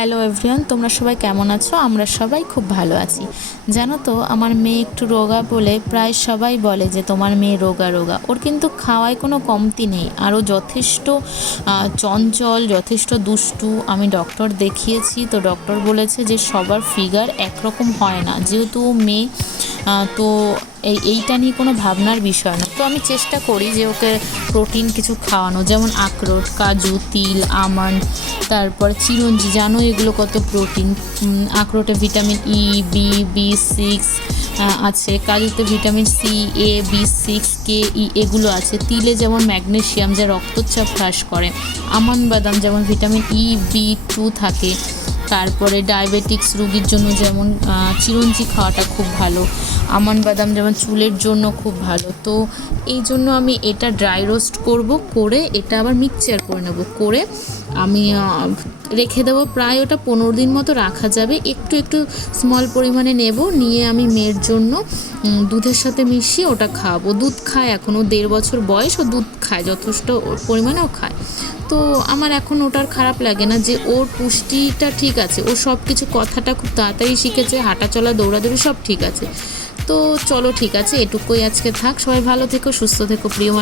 Hello everyone, তোমরা সবাই কেমন আছো? আমরা সবাই খুব ভালো আছি। জানো তো, আমার মেয়ে একটু রোগা বলে প্রায় সবাই বলে যে তোমার মেয়ে রোগা রোগা। ওর কিন্তু খাওয়ায় কোনো কমতি নেই, আরও যথেষ্ট চঞ্চল, যথেষ্ট দুষ্টু। আমি ডক্টর দেখিয়েছি, তো ডক্টর বলেছে যে সবার ফিগার একরকম হয় না, যেহেতু মেয়ে তো এইটা নিয়ে কোনো ভাবনার বিষয় না। তো আমি চেষ্টা করি যে ওকে প্রোটিন কিছু খাওয়ানো, যেমন আখরোট, কাজু, তিল, আমন্ড, তারপর চিরঞ্জি। জানো এগুলো কত প্রোটিন। আখরোটে ভিটামিন ই, বি6 আছে, কাজুতে ভিটামিন সি, বি6, কে, ই এগুলো আছে। তিলে যেমন ম্যাগনেসিয়াম, যা রক্তচাপ হ্রাস করে। আমন্ড বাদাম যেমন ভিটামিন বি2 থাকে। তারপরে ডায়াবেটিক্স রোগীর জন্য যেমন চিরঞ্জি খাওয়াটা খুব ভালো। আমন্ড বাদাম যেমন চুলের জন্য খুব ভালো। তো এই জন্য আমি এটা ড্রাই রোস্ট করব, করে এটা আবার মিক্সচার করে নেব, করে আমি রেখে দেবো। প্রায় ওটা 15 দিন মতো রাখা যাবে। একটু একটু স্মল পরিমাণে নেব, নিয়ে আমি মেয়ের জন্য দুধের সাথে মিশিয়ে ওটা খাওয়াবো। দুধ খায়, এখনও 1.5 বছর বয়স, ও দুধ খায়, যথেষ্ট পরিমাণেও খায়। তো আমার এখন ওটার খারাপ লাগে না, যে ওর পুষ্টিটা ঠিক আছে, ও সব কিছু, কথাটা খুব তাড়াতাড়ি শিখেছে, হাঁটা চলা, দৌড়াদৌড়ি সব ঠিক আছে। তো চলো, ঠিক আছে, এটুকুই আজকে থাক। সবাই ভালো থেকো, সুস্থ থেকো প্রিয়।